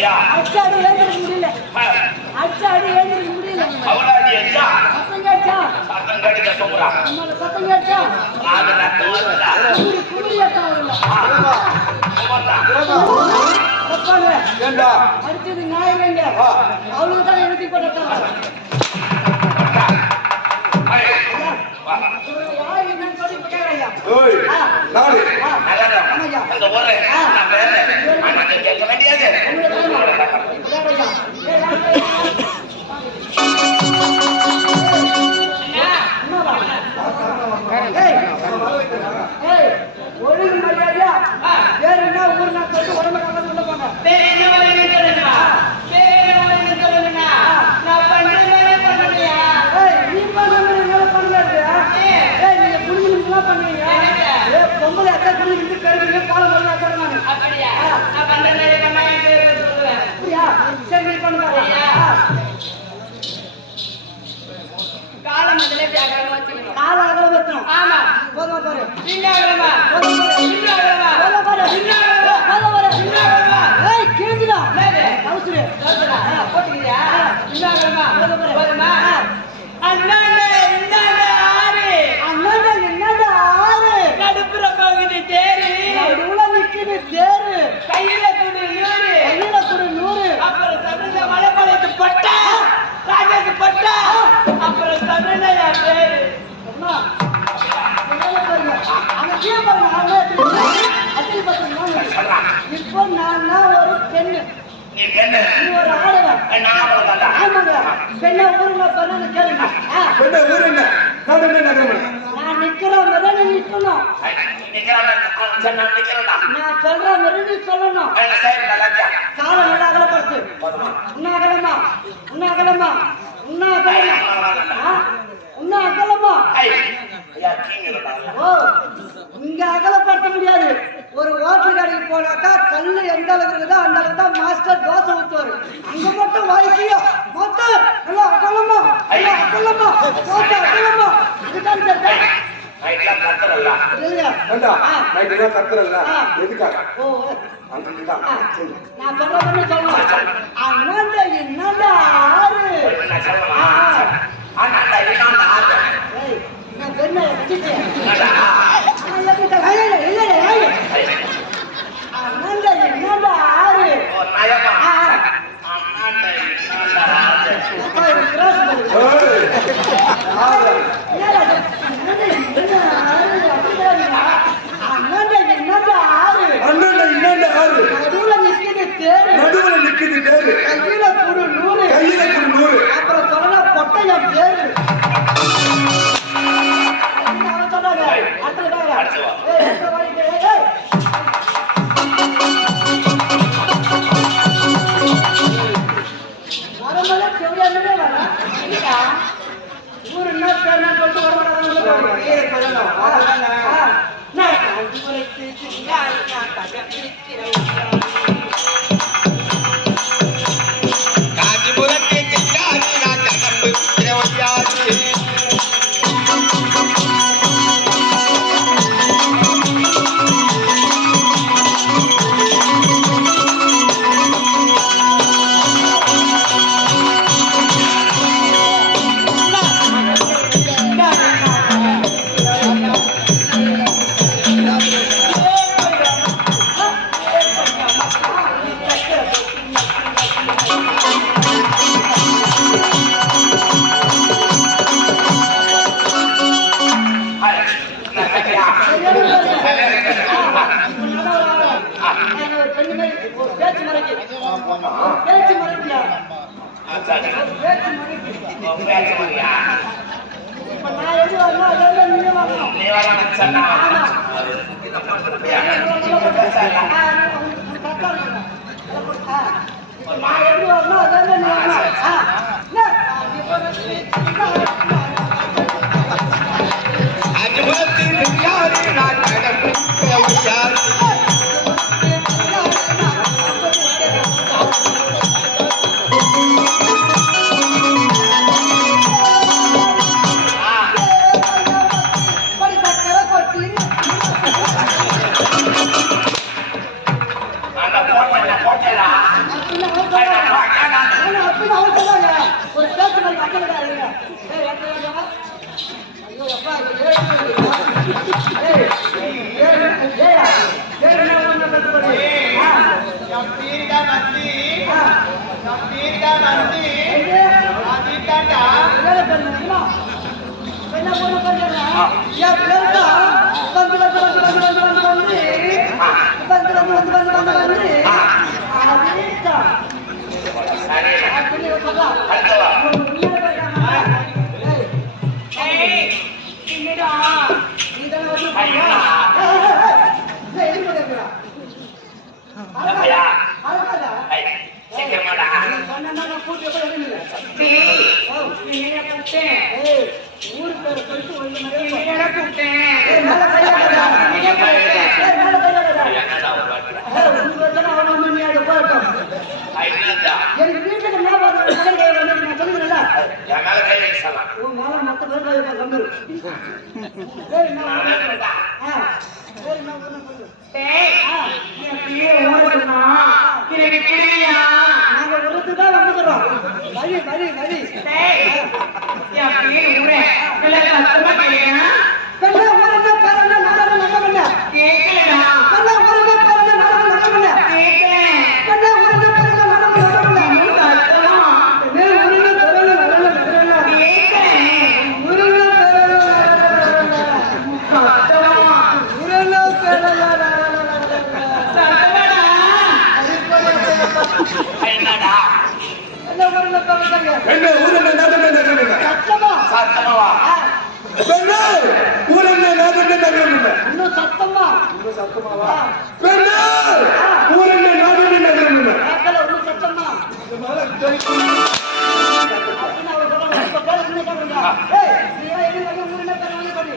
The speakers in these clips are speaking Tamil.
முடியலையா அச்சாடு ஏந்திர முடியல. அச்சாடு ஏந்திர முடியல. அவளாடி அச்சா சத்தம் கேட்டா. சத்தம் கேட்டு கத்துறா அம்மா சத்தம் கேட்டா. நான் நான் எழுதி போட்டா நாலு அந்த No. பெண்ண ஊருங்க சொன்னு கேளுங்க. பெண்ண ஊர் என்ன? நான் என்ன நகரம்? நான் நிக்கிற மாதிரி நிக்கணும். நான் சொல்ற மாதிரி நீ சொல்லணும். காலம் அகலமா? ஐயா அகலமா? கோட்டை அகலமா? இதுதான் கேட்டேன் நைட்லாம் கத்துறல்ல. இல்லையா? ஏண்டா? நைட்லாம் கத்துறல்ல? எதுக்காக? ஓ அந்த நான் சொல்ல பண்ண சொல்லலாம் பேச்சு முறையா பேச்சு முறையா இப்ப நான் எது வரணும் சீக்கிரமாடா நீ என்ன பண்ணேன் எனக்கு வீட்டுக்கு மேல நான் சொல்லுகிறேன்ல என் மேல கை வைக்கலாம் உன் மேல மத்த பேர் கை வைக்க வந்துரு சரி நான் சரி நான் டேய் நீ அப்படியே ஓடுறா நாங்க உறுத்து தான் வந்துக்கிறோம் மதி மதி மதி என்ன ஊர்ல நடந்து நடந்து சத்தமா? சத்தமா பெண்ணே ஊர்ல நடந்து நடந்து இன்னும் சத்தமா? இன்னும் சத்தமாவா? பெண்ணே ஊர்ல நடந்து நடந்து சக்கல இன்னும் சத்தமா? இந்த மேல ஏய் நீ என்ன ஊர்ல நடந்து பண்ணி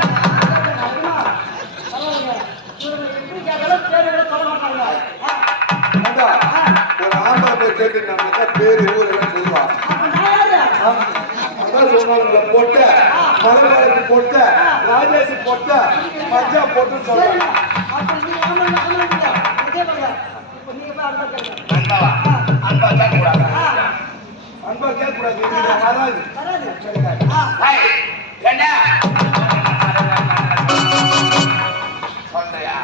அரிசி போட்டு மஞ்சா போட்டு சொல்லுவேன் அன்பா கேட்கக்கூடாது. அன்பா கேட்கக்கூடாது வராது. என்ன? சொன்னையா